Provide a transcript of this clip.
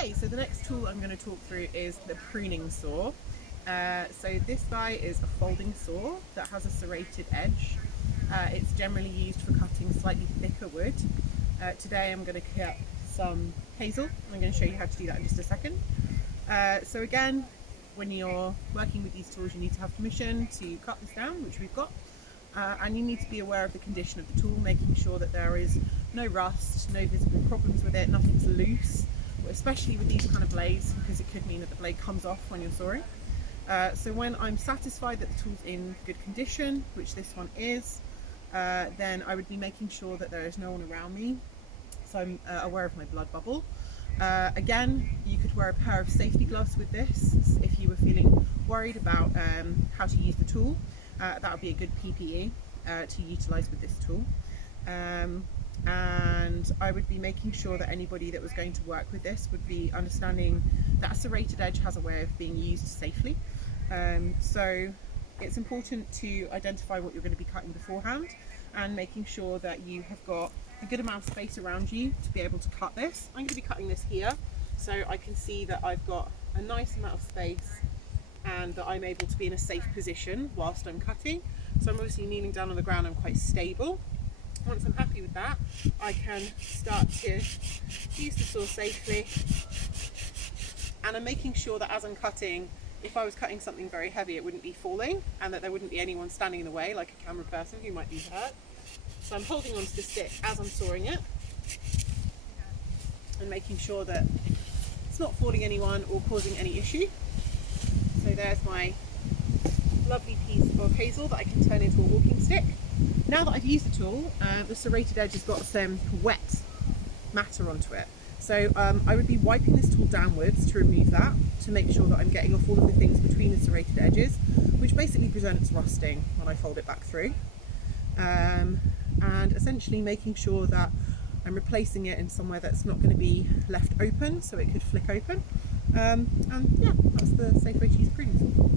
Okay, so the next tool I'm going to talk through is the pruning saw. So this guy is a folding saw that has a serrated edge. It's generally used for cutting slightly thicker wood. Today I'm going to cut some hazel. I'm going to show you how to do that in just a second. So again, when you're working with these tools, you need to have permission to cut this down, which we've got. And you need to be aware of the condition of the tool, making sure that there is no rust, no visible problems with it, nothing's loose, especially with these kind of blades, because it could mean that the blade comes off when you're sawing. So when I'm satisfied that the tool's in good condition, which this one is, then I would be making sure that there is no one around me, so I'm aware of my blood bubble. Again, you could wear a pair of safety gloves with this if you were feeling worried about how to use the tool. That would be a good PPE to utilise with this tool. And I would be making sure that anybody that was going to work with this would be understanding that a serrated edge has a way of being used safely. So it's important to identify what you're going to be cutting beforehand and making sure that you have got a good amount of space around you to be able to cut this. I'm going to be cutting this here, so I can see that I've got a nice amount of space and that I'm able to be in a safe position whilst I'm cutting. So I'm obviously kneeling down on the ground, I'm quite stable. Once I'm happy with that, I can start to use the saw safely, and I'm making sure that as I'm cutting, if I was cutting something very heavy, it wouldn't be falling and that there wouldn't be anyone standing in the way, like a camera person who might be hurt. So I'm holding onto the stick as I'm sawing it and making sure that it's not falling anyone or causing any issue. So there's my lovely piece of hazel that I can turn into a walking stick. Now that I've used the tool, the serrated edge has got some wet matter onto it. So I would be wiping this tool downwards to remove that, to make sure that I'm getting off all of the things between the serrated edges, which basically prevents rusting when I fold it back through. And essentially making sure that I'm replacing it in somewhere that's not going to be left open, so it could flick open. And yeah, that's the safe way to use a pruning tool.